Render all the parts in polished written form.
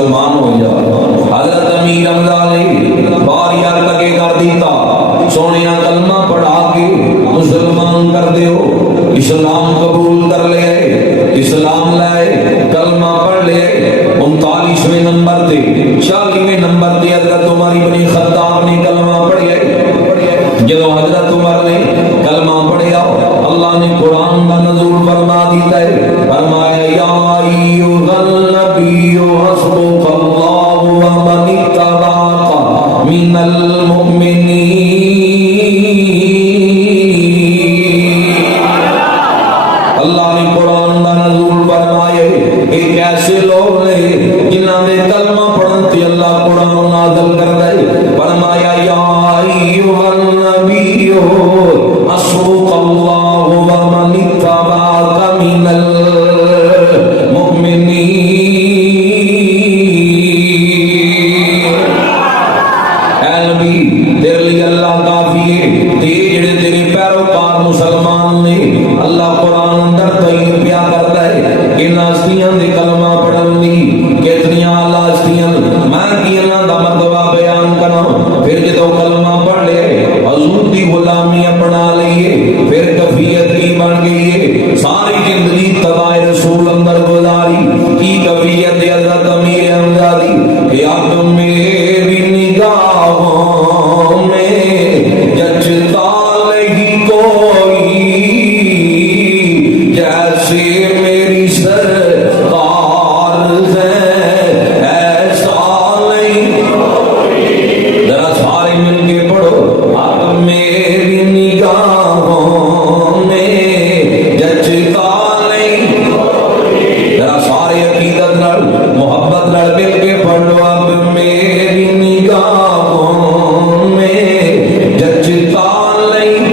مسلمان ہو جا. حضرت امیر حمزہ نے باری لگے کر دیتا سونیا کلمہ پڑھا کے مسلمان کر دیو. اسلام قبول کر لے, اسلام لائے, کلمہ پڑھ لے. 39ویں نمبر تے 40ویں نمبر تے حضرت عمر بن خطاب نے کلمہ پڑھیا. جب حضرت عمر نے کلمہ پڑھیا اللہ نے قرآن کا نزول فرما دیتا ہے. فرمایا یا ایھا النبی حسبک اللہ ومن اتبعک من المؤمنین. اللہ نے قرآن کا نزول فرمایا. ایک ایسے لوگ نے جنہاں نے کلمہ پڑھن تے اللہ قرآن نازل کر دے. فرمایا یا ایھا النبی حسبک اللہ ومن اتبعک من المؤمنین. اے نبی تیرے لیے اللہ کافی ہے. جڑے تیرے پیروکار مسلمان نے اللہ قرآن اندر تعین پیا کرتا ہے کہ ناسیاں دے کلمہ پڑھن دی کتنیاں لاشتیاں میں کی انہاں دا مرتبہ بیان کراں. پھر جدو کلمہ پڑھ لے حضور دی غلامی اپنا لئیے پھر کفیت کی بن گئی ہے. ساری زندگی تبع رسول اندر گزاری کی کفیت حضرت امیر حمزہ دی کہ اب میری نگاہوں میں جچتا نہیں کوئی جیسے میری سرکار ہے ایسا نہیں. ذرا سارے مل کے پڑھو اب میری نگاہوں میں جچتا نہیں. ذرا سارے عقیدت نال محبت نال مل کے پڑھو اب میری نگاہوں میں جچتا نہیں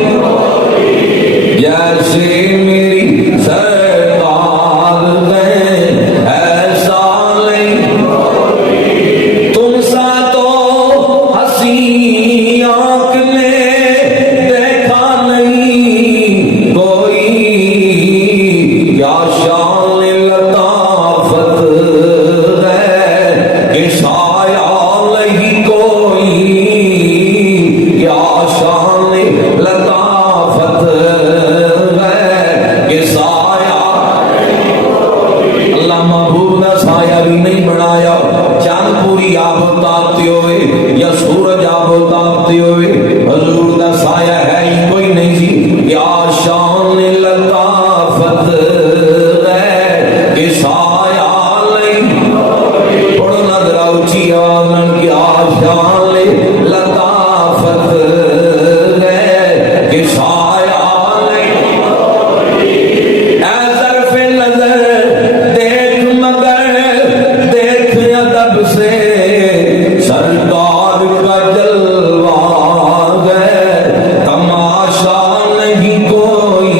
جیسے میری سرکار ہے ایسا نہیں. تم سا تو حسین آنکھ نے دیکھا نہیں کوئی کیا شان لطافت ہے کہ سایہ نہیں کوئی کیا شان لطافت ہے کہ سایہ. اللہ محبوب کا سایہ بھی نہیں بنایا. چاند پوری آپ تاپتے ہوئے یا سورج آپ تاپتے ہوئے حضور کا سایہ ہے ہی کوئی نہیں سی. کیا شان لطافت ہے کہ سایہ نہیں. پڑھو نہ ذرا اونچی آواز نال کیا شان لطافت ہے کہ سایہ نہیں. اے ظرف نظر دیکھ مگر دیکھ ادب سے سرکار کا جلوہ ہے تماشا نہیں کوئی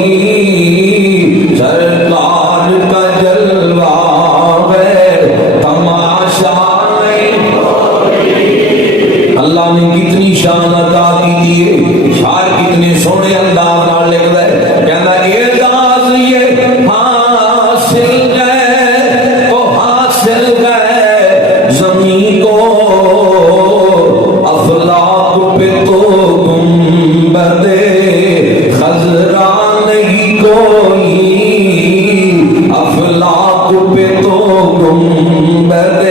سرکار کا جلوہ ہے تماشا نہیں. اللہ نے کتنی شان عطا کی ہے. شاعر کتنے سونے انداز نال لکھدا ہے کہندا اعزاز یہ حاصل گئے تو حاصل گئے زمین کو افلاک پہ تو گنبد خضرا نہیں کوئی. افلاک پہ تو گنبد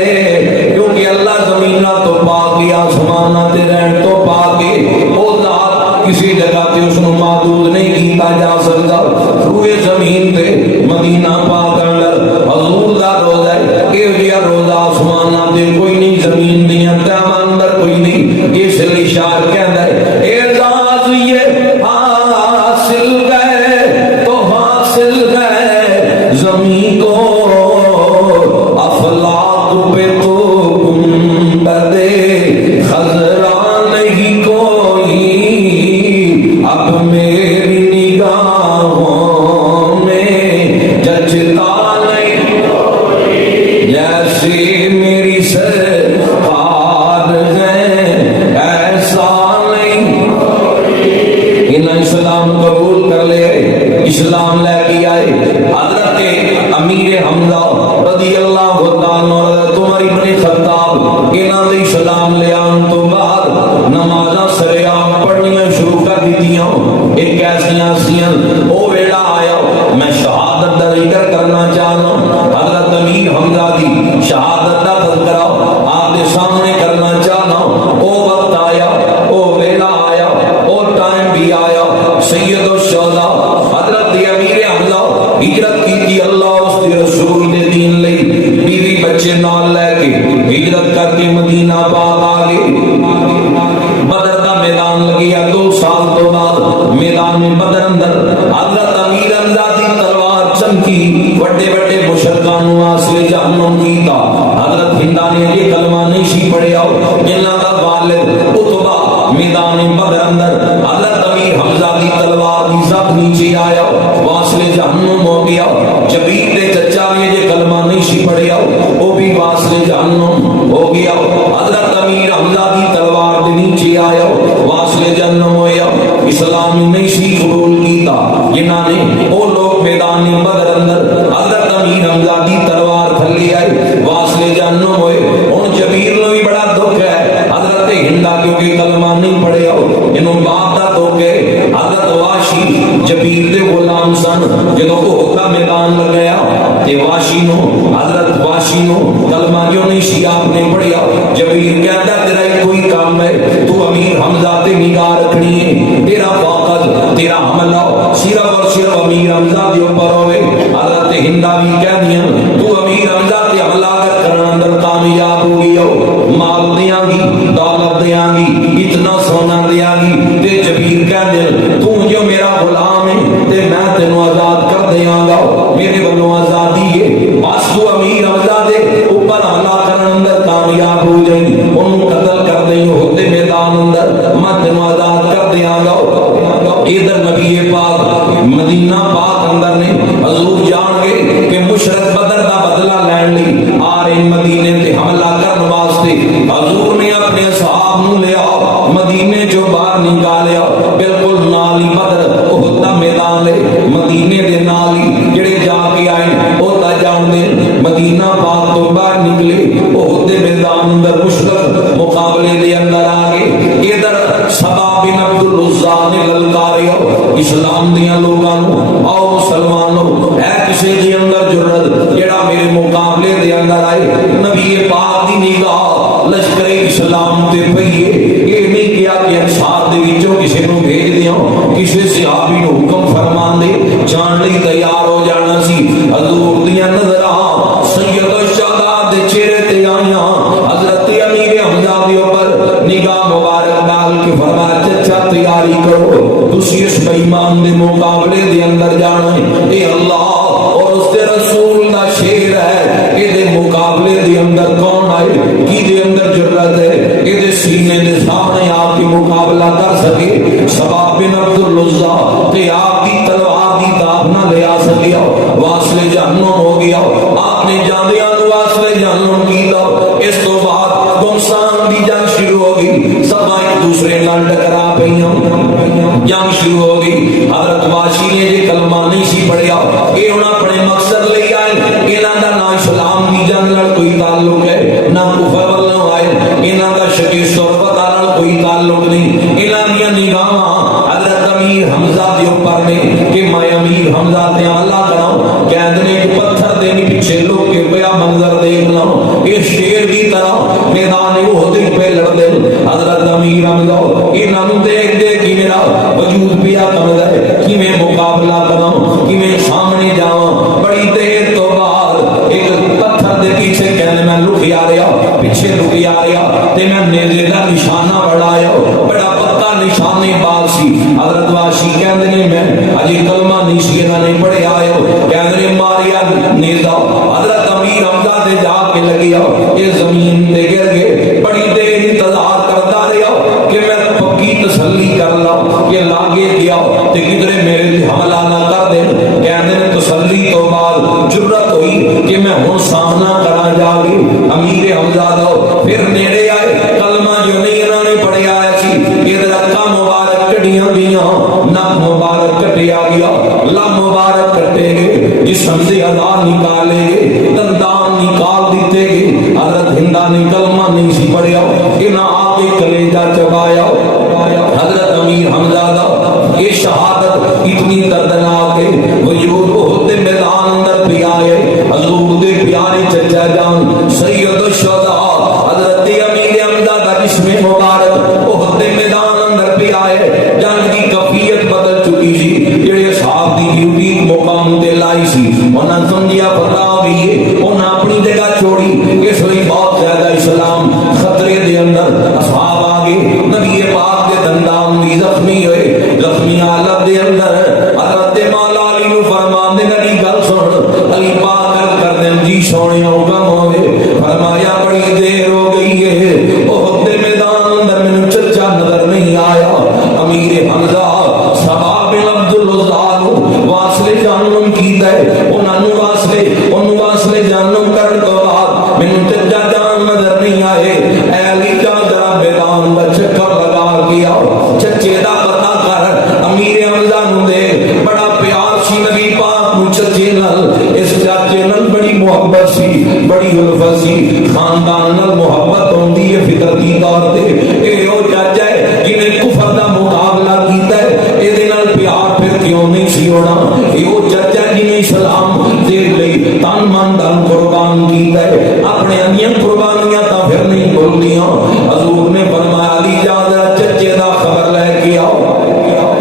کیونکہ اللہ زمینہ تو پا کے آسمانہ تے رہن تو پا کے او ذات کسی جگہ تے اس نو محدود نہیں کیتا جا سکتا. روئے زمین تے مدینہ پاک اندر حضور دا روزہ ہے. کہ جیا روزہ آسمانہ تے کوئی نہیں زمین دیاں تہاں اندر کوئی نہیں. اس لیے شاعر کہندا ہے اعزاز یہ حاصل گئے تو حاصل گئے زمین کو افلاک پہ تو گنبد خضرا نہیں کوئی. اب میری نگاہوں میں جچتا نہیں جیسے میری سرکار ہے ایسا نہیں. انہیں اسلام قبول کر لے اسلام لے کے آئے حضرت امیر حمزہ رضی اللہ تعالیٰ عنہ حضرت عمر بن خطاب کے ہجرت کر کے مدینہ پاک آ گئے. بدر دا میدان لگیا 2 سال تو بعد میدان بدر اندر حضرت امیر حمزہ دی تلوار چمکی, بڑے بڑے مشرکاں نو واسطے جہنم کیتا. حضرت ہندا نے یہ کلمہ نہیں سی پڑھیا, جنہاں دا والد عتبہ میدان بدر اندر حضرت امیر حمزہ دی تلوار دی زد نیچے آیا, واسطے جہنم ہو گیا. جبیر دے چچا نے یہ کلمہ نہیں سی پڑھیا, وہ بھی واسطے جہنم ہو گیا. حضرت امیر حمزہ دی تلوار دے نیچے آیا, واسطے جہنم ہویا. اسلام نہیں سی قبول کیتا جنہاں نے وہ لوگ میدان بدر اندر حضرت امیر حمزہ دی تلوار تھلے آئے, واسطے جہنم ہوئے. ہن جبیر نو بھی بڑا دکھ ہے, حضرت ہندا کیونکہ کلمہ نہیں پڑھیا, انہوں باپ دا دکھ ہے. حضرت واشی جبیر دے غلام سن, جدوں احد دا میدان لگیا تے واشی نو حضرت واشی نو کلمہ جو نہیں سی آپ نے پڑھیا. جبیر کہتا تیرا کوئی کام ہے, تو امیر حمزہ تے نگاہ رکھنی ہے, تیرا فوقت تیرا حملہ صرف اور صرف امیر حمزہ دے اوپر ہوئے. حضرت ہندا بھی کہہ دیا تو امیر حمزہ تے حملہ کرنا اندر کامیاب ہو گئی ہو, مال دیاں گی, دولت دیاں گی, اتنا سونا دیاں گی. تے جبیر کہہ دیا تو جو میرا غلام ہے تے میں تینوں آزاد کر دیاں گا, میرے بلوں آزادی ہے, بس تو امیر حمزہ دے اوپر حملہ کرنا اندر کامیاب ہو جائیں, انہوں قتل کر دیں ہوتے میدان اندر, میں تینوں آزاد کر دیاں گا. ادھر نبی پاک مدینہ پاک اندر نے حضور جان گئے کہ مشرک بدر دا بدلہ لین لی آ رہے مدینے تے حملہ کرن واسطے. حضور نے اپنے اصحاب نو لیا مدینے جو باہر نکالیا, بالکل نال ہی بدر احد دا میدان ہے, مدینے دے نال ہی جڑے جا کے آئے او تا جان دے مدینہ پاک تو باہر نکلے, احد دے میدان اندر مشرک مقابلے دے اندر آ گئے. ادھر سبا بن عبد العزا نے للکاریا اسلام دیاں لوگاں نو, آؤ مسلمانوں ہے کسے دے اندر جرت جڑا میرے مقابلے دے اندر آئے. نبی پاک دی نگاہ لشکر اسلام تے پئیے, یہ نہیں کیا کہ انصار دے وچوں کسے نو بھیج دیاں, کسے صحابی نو حکم فرمان دے جان لئی تیار ہو جانا سی. حضور دیاں نظراں سید الشہداء دے چہرے تے آئیاں, حضرت امیر حمزہ دے اوپر نگاہ مبارک ڈال کے فرمایا چچا تیاری کرو, تسی اس بے ایمان دے مقابلے دے اندر جانا ہے. اے اللہ اور اس دے رسول دا شیر ہے, اے دے مقابلے دے اندر کون آئے, کی دے اندر جرت ہے, اے دے سینے دے سامنے آپ کی مقابلہ کر سکے. سبا بن عبد العزا تے آپ کی تلوار دی داغ نہ لے آ سکیا, واسلے جہنم ہو گیا. آپ نے جاندیاں نو واسلے جہنم کیتا. اس تو بعد گمسان دی جنگ شروع ہو گئی, سب ایک دوسرے نال ٹکرا پئیاں, جنگ شروع ہو گئی. حضرت واشی نے یہ کلمہ نہیں سی پڑھیا, یہ انہاں اپنے مقصد لئی آئے, انہاں دا نہ اسلام دی جنگ نال کوئی تعلق ہے نہ کفر والوں آئے, انہاں دا شکست اور فتح نال کوئی تعلق نہیں. انہاں دیاں نگاہاں حضرت امیر حمزہ دے اوپر نے کہ میں امیر حمزہ تے حملہ کراں, کہندے نے پتھر دے پیچھے لوگ کے پیا منظر دیکھ لو, یہ شیر کی طرح میدان احد پہ لڑدے. حضرت امیر حمزہ انہاں نوں دیکھ دے کہ میرا وجود پیا کمدا ہے, کہ میں مقابلہ کراں, کہ میں سامنے جاواں. بڑی دیر تو بعد ایک پتھر دے پیچھے کہنے میں لکیا رہا, پیچھے لکیا رہا تے میں نیزے دا نشانہ بڑھایا, بڑا پکا نشانے باز سی. حضرت واشی کہندے نے میں اجے کلمہ نہیں سی نہیں پڑھیا آیا, کہندے نے ماریا نیزا حضرت امیر حمزہ تے جا کے لگیا, یہ زمین تے گر گئے. بڑی دیر انتظار کرتا رہا کہ میں پکی تسلی کر لا کہ لاگے گیا تے کدھر میرے تے حملہ نہ کر دے. کہندے نے تسلی تو بعد جرت ہوئی کہ میں ہن سامنا کرا جاگے امیر حمزہ دا. پھر نیڑے آئے, کلمہ جو نہیں انہوں نے پڑھیا آیا سی, ادھر اکا مبارک کٹیاں دیاں, نک مبارک کٹیا گیا, لب مبارک کٹے گئے, جسم سے اعضاء نکالے گئے, دندان نکال دیتے گئے. حضرت ہندا نے کلمہ نہیں سی پڑھیا, انہاں آ کے کلیجہ چبایا. حضرت امیر حمزہ دا یہ شہادت اتنی دردناک ہے, وجود احد دے میدان اندر بھی آئے. حضور دے پیارے چچا جان سید الشہداء حضرت امیر حمزہ دا جسم مبارک احد دے میدان اندر بھی آئے. جنگ دی کیفیت بدل چکی سی, جڑے اصحاب دی ڈیوٹی مقام تے لائی سی انہاں سمجھیا پتا بھی ہے, انہاں اپنی جگہ چھوڑی. اس لیے بہت دیر ہو گئی ہے احد دے میدان اندر میں چچا نظر نہیں آیا امیر حمزہ شباب عبد العزال واسلے جانم کیتا ہے انہوں واسلے جانم کرن تو بعد میں چچا جان نظر نہیں آئے اے علی جا ذرا میدان دا چکر لگا کے آؤ چچے دا پتہ کر امیر حمزہ نو دے بڑا پیار سی نبی پاک نو چچے نال اس چاچے نال بڑی محبت سی بڑی الفت سی خاندان نال محبت ہوندی ہے فطرتی طور تے اے او چاچا ہے جنہیں کفر دا مقابلہ کیتا ہے اے دے نال پیار پھر کیوں نہیں سی ہونا اے او چاچا جنہیں اسلام دے لئی تن من دن قربان کیتا ہے اپنے انیاں قربانیاں تا پھر نہیں بھولدیاں حضور نے فرمایا علی جا ذرا چچے دا خبر لے کے آؤ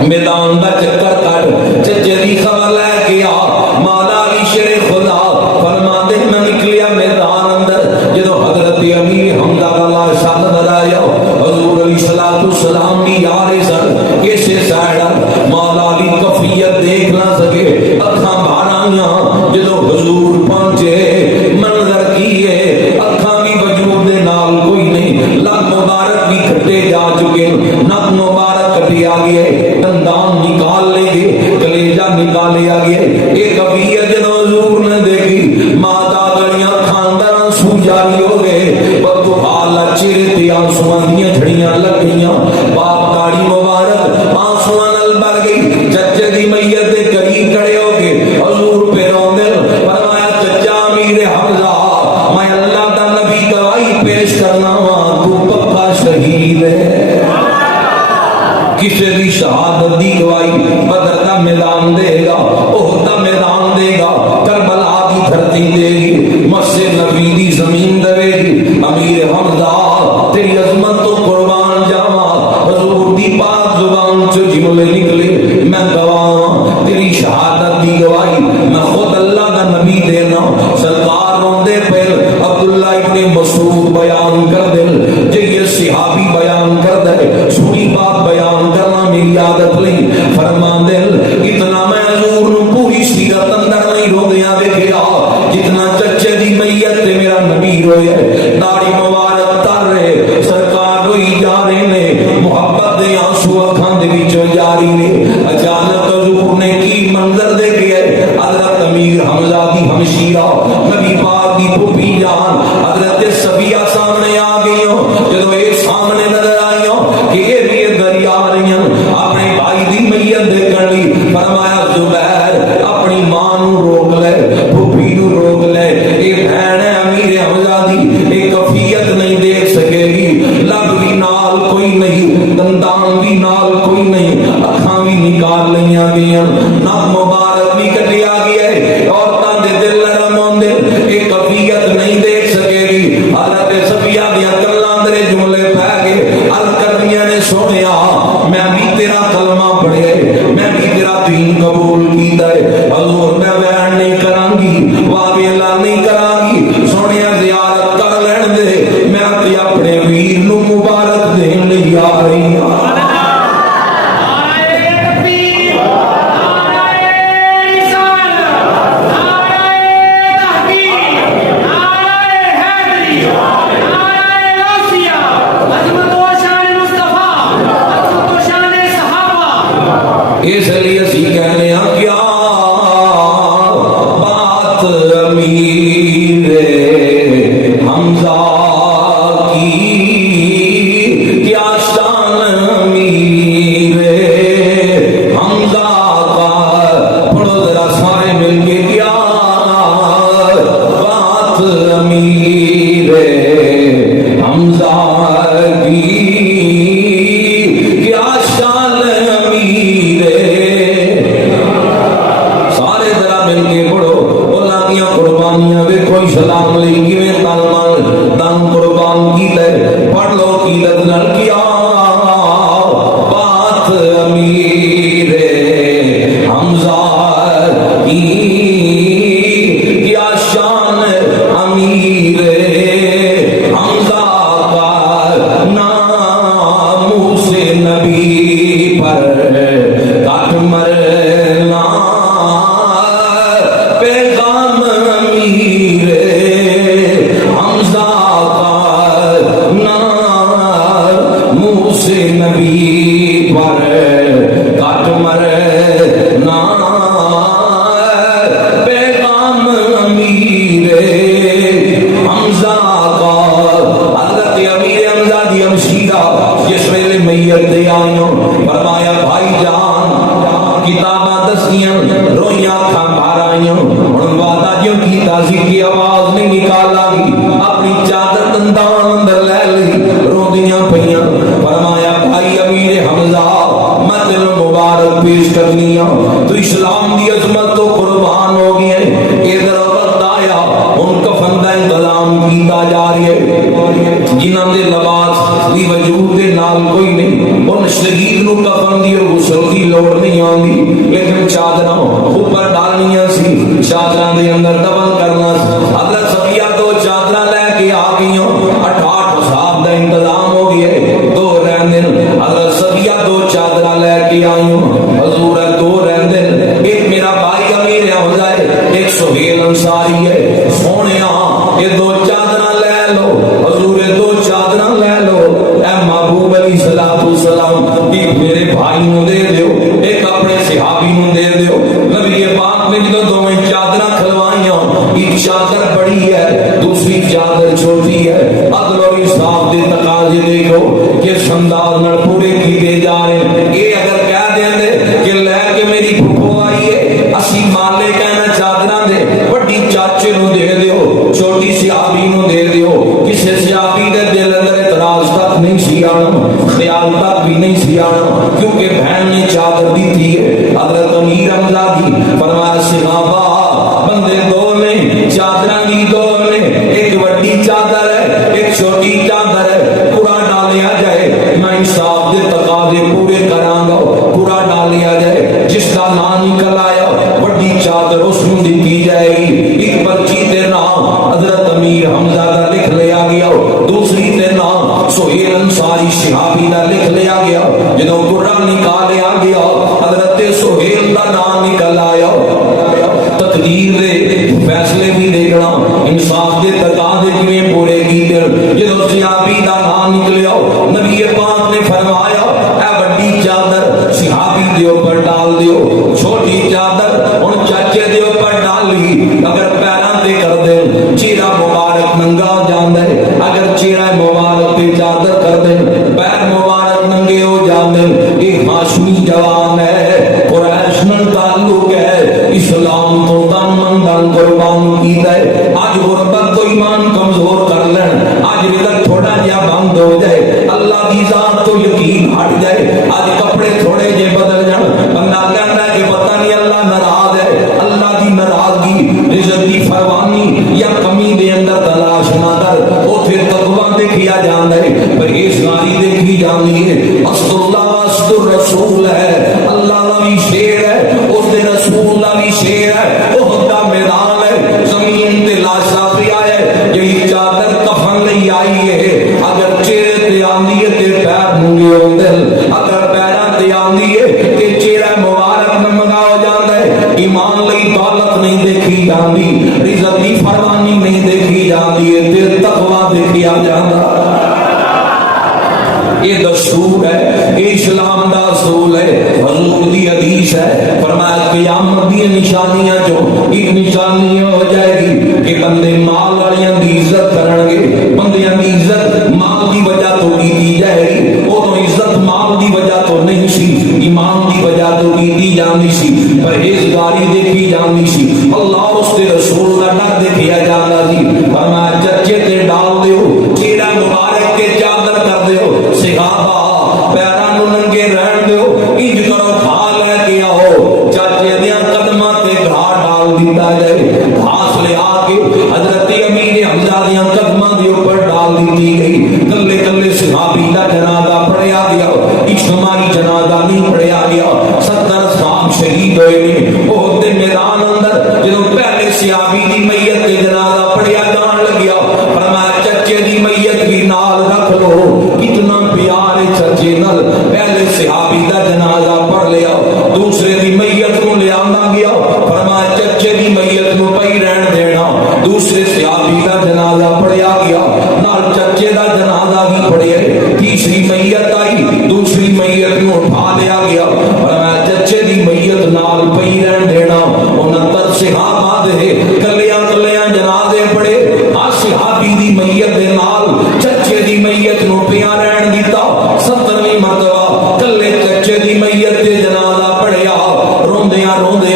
میدان دا چکر کٹ چچے دی خبر لے کے آؤ مولا علی شیر خدا فرماتے میں نکلیا میدان اندر جدو حضرت امیر حمزہ کا لاشا نظر آیا حضور علیہ السلام بھی یارے سن کیسے سائڑا مولا علی کفیت دیکھ نہ سکے اکھاں بھارائیاں جدو حضور پہنچے منظر کیے اکھاں بھی وجود دے نال کوئی نہیں لب مبارک بھی کھٹے جا چکے نک مبارک کٹیا گئے دندان نکال لے گئے کلیجہ نکالے آگئے ایک کفیت جدو حضور نے دیکھی ماتا گڑیاں خاندران سو جاری ہو گئے وقت حالا چیرے تے آنسوان دیاں جھڑیاں لگ گئیاں باپ داڑی مبارک آنسوان البر گئی چچے دی میت دے قریب کھڑے ہو گئے حضور پہ روندل فرمایا چچا امیر حمزہ میں اللہ دا نبی گواہی پیش کرنا ہوا تو پکا شہید ہے کسے دی شہادت دی گواہی بدر دا میدان دے گا احد دا میدان دے گا کربلا دی دھرتی دے گی مسجد نبی دی زمین دے گی امیر حمزہ تیری عظمت تو قربان جاوا حضور دی پاک زبان سے جملے نکلے میں گواہ تیری شہادت دی گواہی میں خود اللہ دا نبی دینا سرکار روندے پھر عبداللہ ابن مسعود بیان کر دل جی صحابی بیان کر دے سنی بات بیان کرنا میری عادت نہیں فرمان دل اتنا میں حضور نو پوری سیرت اندر نہیں رو دیا دیکھیا جتنا چچے دی میت تے میرا نبی روئے داڑی مبارک تر رہے سرکار روئی جا رہے نے محبت دے آنسو اکھاں دے وچوں جاری نے اچانک حضور نے کی منظر دے گئے حضرت امیر حمزہ دی ہمشیرہ نبی پاک دی پھوپھی جان حضرت صفیہ سامنے آ گئی ہوں جدو اے سامنے نظر آئی ہوں کہ اے بھی دریا آ رہی ہیں اپنے بھائی دی میت دے کرنی فرمایا زبیر اپنی ماں نو روک لے پھوپھی نو روک لے اے بہن ہے امیر حمزہ دی اے کفیت نہیں دیکھ سکے گی لب بھی نال کوئی نہیں دندان بھی نال کوئی نہیں اکھاں بھی نکال لیا گیا نک مبارک بھی کٹیا گیا ہے عورتاں دے دل نرم ہوندے اے کفیت نہیں دیکھ سکے گی حضرت صفیہ دیاں گلاں دے جملے پہ گئے الکرمیاں نے سنیا میں بھی تیرا کلمہ پڑھے میں بھی تیرا دین قبول کیتا ہے حضور میں بیان نہیں کران گی واویلا نہیں کران گی سنیا زیارت کر لین دے میں تے اپنے ویر نو مبارک دین لئی آ رہی ہوں اس لیے اسی کہنے ہیں کیا بات امیر حمزہ کی کیا شان امیر حمزہ کا پڑھو ذرا سارے مل کے کیا بات امیر حمزہ کی کیا شان امیر سارے ذرا مل کے پڑھو اللہ کی قربانیاں ویکھو اسلام لئی کیویں تن من تن قربان کیتا ہے سکیاں روئیاں کھاں بھار آئیاں ہن وعدہ جو کیتا سی کہ آواز نہیں نکالا گی اپنی چادر دندان اندر لے لی روندیاں پئیاں فرمایا بھائی امیر حمزہ میں تینوں مبارک پیش کرنی ہوں تو اسلام دی عظمت تو قربان ہو گئی ہے ادھر وقت آیا ان کفن دا انتظام کیتا جا رہی ہے جنہاں دے لباس دی وجود دے نال کوئی نہیں ان شہید نو کفن دی اور غسل دی لوڑ نہیں آندی لیکن چادراں اوپر ڈالنیاں سی چادراں دے اندر دفن کرنا حضرت صفیہ تو چادراں لے کے آ گئیاں 68 صاحب دا انتظام ہو گیا دو رہندے حضرت صفیہ دو چادراں لے کے آئیوں حضور دو رہندے ایک میرا بھائی امیر حمزہ ہے ایک سہیل انصاری ہے سونیا یہ دو چادراں لے لو حضور دو چادراں لے لو اے محبوب علیہ الصلوۃ والسلام ایک میرے بھائی نو دے دیو ایک اپنے صحابی نو دے دیو نبی پاک نے جو دوویں چادراں کھلوائیاں ایک چادر بڑی ہے دوسری چادر چھوٹی ہے عدل اور انصاف دے تقاضے دیکھو کس انداز نال پورے کیتے جا رہے ہیں یہ اگر کہہ دیں دے کہ لے کے میری پھپھو آئی ہے اسی مالے کہنا چادراں دے بڑی چاچے نو دے دیو چھوٹی صحابی نو دے دیو کسے صحابی دے دل اندر اعتراض تک نہیں سی آنا خیال تک بھی نہیں سی آنا کیونکہ بہن نے چادر دی تھی حضرت امیر حمزہ دی فرمایا صحابہ بندے دو نے چادراں دی دو نے ایک بڑی چادر ہے ایک چھوٹی چادر ہے پورا ڈالیا جائے میں انصاف دے تقاضے پورے کراں گا پورا ڈالیا جائے جس کا نام نکل آیا بڑی چادر اس نوں دی جائے گی ایک پرچی تے نام حضرت امیر حمزہ دا لکھ لیا گیا دوسری تے نام سہیل انصاری صحابی دا لکھ لیا گیا جدوں قرآن نکالیا گیا حضرت سہیل دا نام نکل آیا تقدیر دے فیصلے بھی دیکھنا انصاف دے تقاضے کیویں پورے کیتے جدوں صحابی دا نام نکلیا نبی پاک نے فرمایا اے بڑی چادر صحابی دے اوپر ڈال دیو چھوٹی چادر ہن چاچے دے اوپر ڈال لی اگر پیراں تے کر دے چہرہ مبارک ننگا ہو جاندا ہے اگر چہرہ مبارک تے چادر کر دے پیر مبارک ننگے ہو جاندے ایک ہاشمی جوان ہے قریش نال تعلق ہے اسلام تو تن من دن قربان کیتا ہے آج غربت تو ایمان کمزور کر لین آج رزق تھوڑا جہا بند ہو جائے اللہ دی ذات تو یقین ہٹ جائے آج کپڑے تھوڑے جے بدل جان بندہ کہندا ہے کہ پتہ نہیں اللہ ناراض ہے اللہ دی ناراضگی رزق دی فروانی یا کمی دے اندر تلاش نہ کر اوتھے تقوی دیکھیا جاندا ہے پرہیزگاری دیکھی جاندی ہے اسد اللہ واسد الرسول ہے اللہ دا بھی شیر ہے اس دے رسول دا بھی شیر ہے احد دا میدان ہے زمین تے لاشاں پہ آئے جڑی چادر کفن لئی آئی ہے اگر چہرے تے آندی ہے تے پیر ننگے ہوندے اگر پیراں تے آندی ہے تے چہرہ مبارک ننگا ہو جاندا ہے ایمان لئی دولت نہیں دیکھی جاندی رزق دی فروانی نہیں دیکھی جاندی ہے تے تقوی دیکھیا جاندا یہ دستور ہے یہ اسلام دا اصول ہے حضور دی حدیث ہے فرمایا قیامت دی نشانیاں جو ایک نشانی ہو جائے گی کہ بندے مال والیاں دی عزت کرن گے بندیاں دی عزت مال دی وجہ تو کی جائے گی وہ تو عزت مال دی وجہ تو نہیں سی ایمان دی وجہ تو کی جاندی سی پرہیزگاری دیکھی جاندی سی اللہ اس دے رسول دا ڈر دیکھیا جاندا سی فرمایا چچے تے ڈال دیو چہرہ مبارک تے چادر کر دیو صحابہ پیراں نوں ننگے رہن دیو انج کرو کھا لے کے آؤ چاچے دیاں قدماں تے گھا ڈال دیتا جائے گھاس لے آ کے حضرت امیر حمزہ دیاں قدماں دے اوپر ڈال دیتی گئی کلے کلے صحابی دا جنازہ پڑھیا گیا اجتماعی جنازہ نہیں پڑھیا گیا 70 صحاب شہید ہوئے نے احد دے میدان اندر جدوں پہلے صحابی دی میت تے جنازہ پڑھیا جان لگیا فرمایا چچے دی میت بھی نال رکھ لو کتنا پیار ہے چچے نال پہلے صحابی دا جنازہ پڑھ لیا دوسرے دی میت کو لے آنا گیا فرمایا چچے دی میت کو پئی رہن دینا دوسرے صحابی دا جنازہ پڑھیا گیا نال چچے دا جنازہ بھی پڑھیا تیسری میت آئی دوسری میت کو اٹھا لیا گیا فرمایا چچے دی میت نال پئی رہن دینا 69 صحابہ دے کلیاں کلیاں جنازے پڑھے آ صحابی دی میت دے نال چچے دی میت نو پیا رہن دیتا 70ویں مرتبہ کلے چچے دی میت تے جنازہ پڑھیا روندیاں روندیاں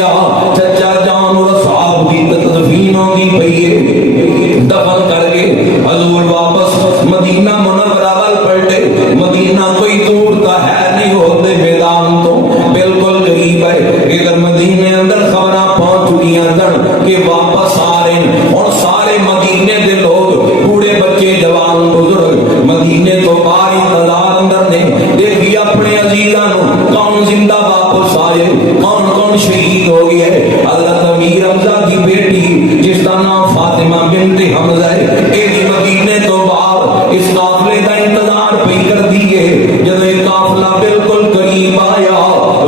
واپس مدینہ منورہ وال پلٹے. مدینہ کوئی دور تو ہے نہیں ہوتے میدان تو بالکل قریب ہے. ادھر مدینے اندر خبراں پہنچ چکی ہیں کہ واپس آ رہے ہیں. اور سارے مدینے دے لوگ بوڑھے بچے جوان بزرگ مدینے تو باہر انتظار اندر نے دیکھی اپنے عزیزاں کون زندہ واپس آئے, کون کون شہید ہو گئے. حضرت امیر حمزہ کی بیٹی جس کا نام فاطمہ بنت حمزہ ہے, اے مدینے تو باہر اس قافلے کا انتظار پہ کر دیے. جب یہ قافلہ بالکل قریب آیا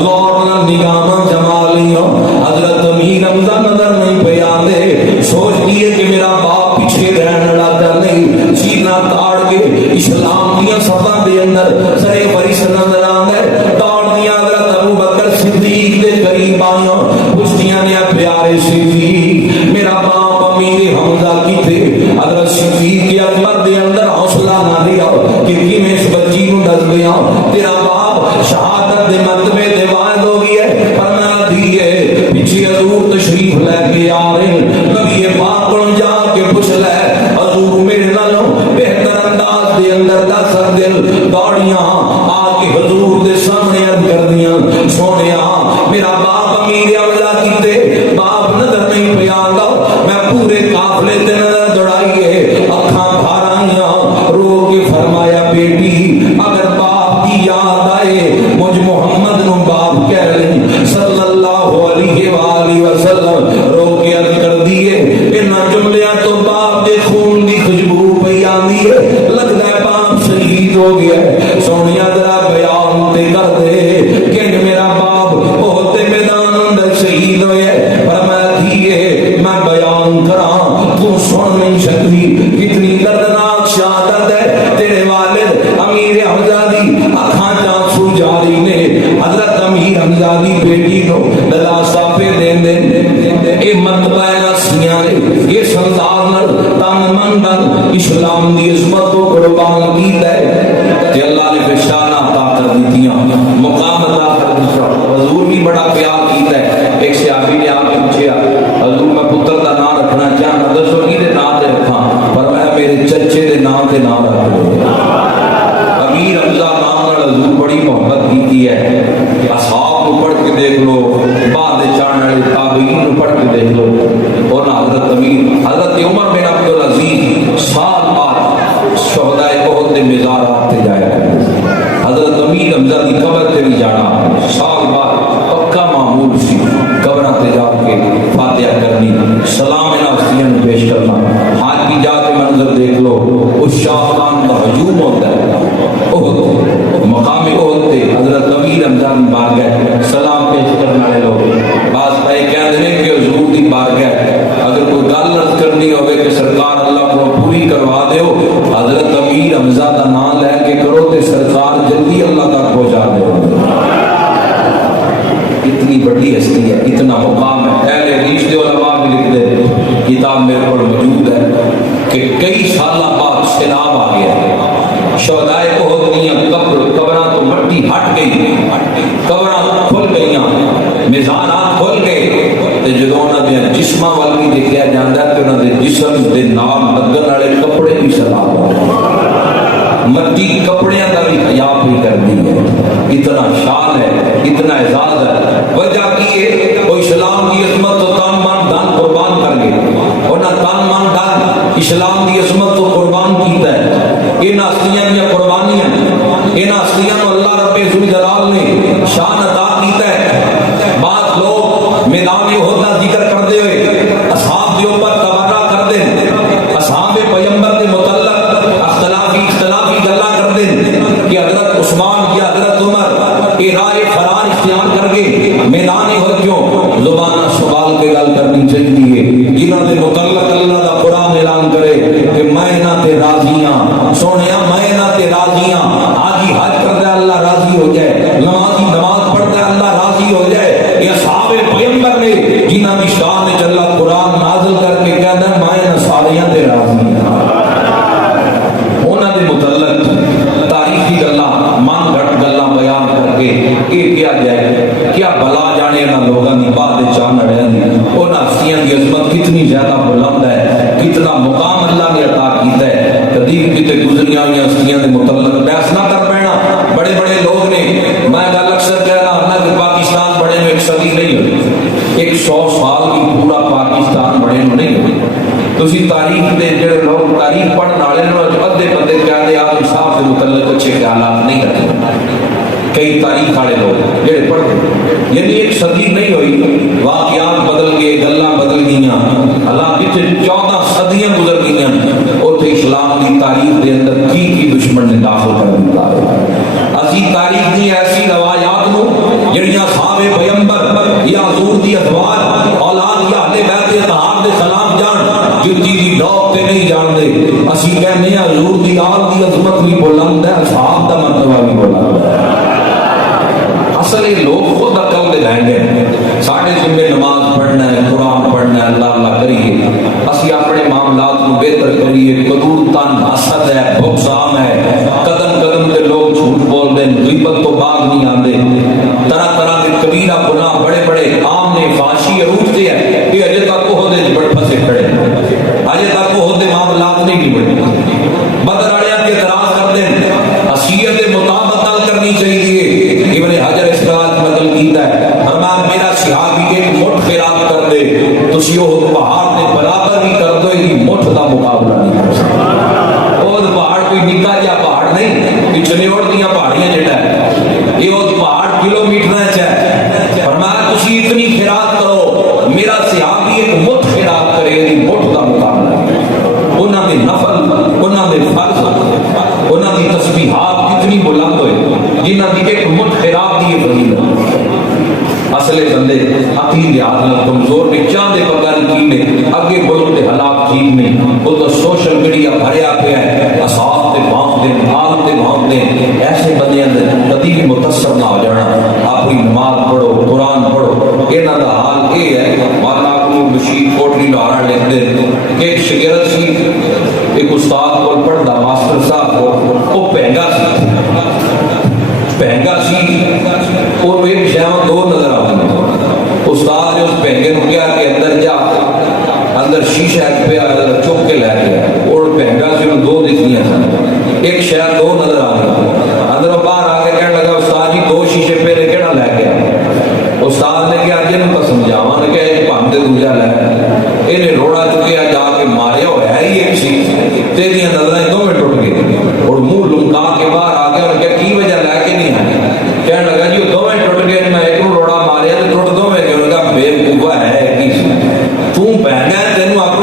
غور نہ نگاہ جما لیا. حضرت امیر حمزہ نظر نہیں پہ آتے, سوچ دیے کہ میرا باپ پیچھے رہنے لگا نہیں. سینہ تاڑ کے اسلام دیا صفحہ دے اندر سرے فرش نظر آندے توڑ دیا. حضرت ابو بکر صدیق دے قریب آیا, پوچھتیاں نے پیارے صدیق میرا باپ امیر حمزہ کی تھے. حضرت صدیق کی اکبر دے اندر حوصلہ نہ دیا کہ میں اس بچی کو دس گیا. تیرا باپ شہادت دے مرتبے دے واحد ہو گئی ہے, پر میں دیئے پیچھے حضور تشریف لے کے آ رہے. نبی پاک کو جا کے پوچھ لے حضور میرے نالوں بہتر انداز دے اندر دا سر دل داڑیاں آ کے حضور دے سامنے عرض کر دیاں سونیا میرا باپ امیر حمزہ کی تے باپ نظر نہیں پہ آندا. میں پورے قافلے تے نظر دوڑائیے اکھاں بھر آئیاں رو کے فرمایا بیٹی اگر باپ کی یاد آئے مجھ محمد نو باپ کہہ لیں صلی اللہ علیہ وآلہ وسلم. رو کے عرض کر دیے انہاں جملیاں تو باپ دے خون دی خوشبو پئی آندی ہے, لگدا ہے باپ شہید ہو گیا ہے. سونیا ذرا بیان تے کر دے کہ میرا باپ ہوتے میدان اندر شہید ہوئے ہے. پر میں دیے میں بیان کراں تو سن نہیں سکتی کتنی دردناک شہادت ہے. تیرے والد امیر حمزہ دی اکھاں آنسو جاری نے حضرت امیر حمزہ دی بیٹی کو دلاسا پہ دین دے اے مرتبہ نسیاں نے یہ سردار نال تن من نال اسلام دی عظمت کو قربان کیتا ہے کہ اللہ نے بشارہ عطا کر دیتیاں مقام عطا کر دیا. حضور بھی بڑا پیار کیتا ہے. ایک صحابی نے آ کے پوچھا حضور میں پتر دا نام رکھنا چاہتا دسو کیدے نام تے رکھاں, پر میں میرے چچے دے نام تے نام رکھ دو. امیر حمزہ نام نال حضور بڑی محبت کیتی ہے. اصحاب کو پڑھ کے دیکھ لو, بعد چڑھنے والے تابعین کو پڑھ کے دیکھ لو. اور حضرت امیر حضرت عمر بن عبد العزیز سال بعد شہدائے احد دے مزارات تے جایا کرتے. حضرت امیر حمزہ دی قبر تے بھی جانا سال بعد پکا معمول سی. قبراں تے جا کے فاتحہ کرنی, سلام نفسیاں پیش کرنا. آج بھی جا کے منظر دیکھ لو, اس شاہکان کا ہجوم ہوتا ہے. احد مقام احد تے حضرت امیر حمزہ دی بارگاہ سلام پیش کرنے والے لوگ بعض پہ کہتے ہیں کہ حضور دی بارگاہ اگر کوئی گل عرض کرنی ہوئے کہ سرکار اللہ کو پوری کروا دیو حضرت امیر حمزہ دا نام لے کے کرو تے سرکار جلدی اللہ تک پہنچا دے. اتنی بڑی ہستی ہے, اتنا مقام ہے. اہل حدیث دے علماء بھی لکھ دے, کتاب میرے پر موجود ہے کہ کئی سالہ بعد سیلاب آ گیا ہے. شہدائے احد دیاں قبراں تو مٹی ہٹ گئی, قبراں کھل گئیاں, میزانات کھل گئے. تے جدوں انہاں دے جسماں ول بھی دیکھیا جاندا ہے کہ انہاں دے جسم دے نال لگن والے کپڑے بھی سلام مٹی کپڑیاں دا بھی حیا بھی کر دی ہے. اتنا شان ہے, اتنا اعزاز ہے. وجہ کی ہے وہ اسلام کی عظمت تو تن من دن قربان کر گئے. انہاں تن من دن اسلام کی عظمت تو قربان کیتا ہے. ان ہستیاں دی قربانیاں, ان ہستیاں کو اللہ رب ذوالجلال نے شان عطا کیتا ہے. بعض لوگ میدان احد دا ذکر کرتے ہوئے اصحاب کے اوپر تبرہ کرتے ہیں, اصحاب پیغمبر کے متعلق اختلافی گلا کرتے ہیں کہ حضرت عثمان یا حضرت عمر کے رائے فرار اختیار کر کے میدان احد کیوں زبانہ سوال کے گل کرنی چاہیے. جنہوں نے متعلق اللہ دا قرآن اعلان کرے کہ میں انہاں تے راضی ہاں, سونیا میں انہاں تے راضی ہاں. حاجی حج کرتا ہے اللہ راضی ہو جائے, نمازی نماز پڑھتا ہے اللہ راضی ہو جائے. یہ اصحاب پیغمبر نے چنیاں ہوئی ہستیاں کے متعلق بحث نہ کر پینا. بڑے بڑے لوگ نے, میں گل اکثر کہہ رہا ہوں کہ پاکستان بڑے میں 1 صدی نہیں ہوئی, 100 سال بھی پورا پاکستان بڑے میں نہیں ہوئی. تسی تاریخ دے جڑے لوگ تاریخ پڑھنے والے ادھے بندے قائد اعظم صاحب کے متعلق اچھے خیالات نہیں رکھتے. کئی تاریخ والے لوگ جڑے پڑھتے, یعنی 1 صدی نہیں ہوئی, واقعات بدل گئے, گلاں بدل گئیاں. حالانکہ 14 صدیاں گزر گئیاں, اوتھے اسلام کی تاریخ دے اندر کی دشمن نے داخل کر دتا ہے. اسی تاریخ دی ایسی روایات نو جڑیاں صحابہ پیغمبر یا حضور دی ازواج اولاد یا اہل بیت اطہار دے خلاف جان جتی دی ڈوب تے نہیں جان دے, اسی کہنے ہیں حضور دی آل دی عظمت بھی بلند ہے, اصحاب دا مرتبہ بھی بلند ہے. اصل یہ لوگ خود عقل دے رہیں گے. ساڑھے ذمہ نماز پڑھنا ہے, قرآن پڑھنا ہے, اللہ اللہ کریے, اسی اپنے معاملات کو بہتر کریے. قدور تن حسد ہے, بغضام ہے, قدم قدم تے لوگ جھوٹ بول دیں, غیبت تو باغ نہیں آندے, طرح طرح کے کبیرہ گناہ بڑے بڑے عام نے فحاشی عروج دے ہیں کہ اجے تک وہ دے بڑھ پھنسے کھڑے, اجے تک وہ دے معاملات نہیں بڑھے. بدر والے کے اعتراض کر دیں, حیثیت مطابقت کرنی چاہیے. ابن حجر اس کا نقل کیتا ہے, فرمایا میرا صحابی ایک مٹھ خیرات کر دے تسی وہ پہاڑ نے برابر بھی کر دو, یہ مٹھ دا مقابلہ نہیں کر سکتا. وہ پہاڑ کوئی نکا جا پہاڑ نہیں, پچھلے اور دیاں پہاڑیاں جڑا ہے یہ وہ پہاڑ کلومیٹر ہے. فرمایا تسی اتنی خیرات کرو, میرا صحابی ایک مٹھ خیرات کرے, یہ مٹھ دا مقابلہ نہیں. انہاں دے نفل, انہاں دے فرض, انہاں دی تسبیحات کتنی بلند ہوئے جنہاں دی ایک مٹھ خیرات دی فضیلت. اصلے بندے عقیدے عادت کمزور نے, چاندے پتہ نہیں کی نے اگے ملک دے حالات ٹھیک نہیں, وہ تو سوشل میڈیا بھریا پیا ہے, اساس تے بھانپ دے, حال تے بھانپ دے. ایسے بندے کبھی بھی متاثر نہ ہو جانا. اپنی نماز پڑھو, قرآن پڑھو. انہاں دا حال یہ ہے, مولانا ابو بشیر کوٹلی لاہور لکھتے کہ ایک شاگرد سی, ایک استاد کو پڑھدا ماسٹر صاحب کو, وہ پہنگا سی, پہنگا سی اور ایک شہر دو نظر آتے. استاد نے اس پہنگے کو کیا کہ اندر جا, اندر شیشہ پہ چک کے لے گیا, اور پہنگا سی میں دو دکھنیاں سن, ایک شہر دو نظر آ گیا. اندر باہر آ کے کہنے لگا استاد جی 2 شیشے پہ کہڑا لے گیا. استاد نے کہا جن کو سمجھاوا نے کہا ایک پانڈے دوجا لے, انہیں روڑا چکیا جا کے ماریا ہوا ہے ہی ایک سی, تیریاں نظریں دونوں ٹوٹ گئی اور منہ لمکا کے باہر آ گیا. اور کہا کی وجہ لے کے نہیں آئی, کہنے لگا جی وہ دونوں ٹوٹ گئے, میں ایک روڑا ماریا تو ٹوٹ دونوں گئے. انہوں نے کہا بے وقوفا ہے کی تو پہنا ہے, تینوں اپنے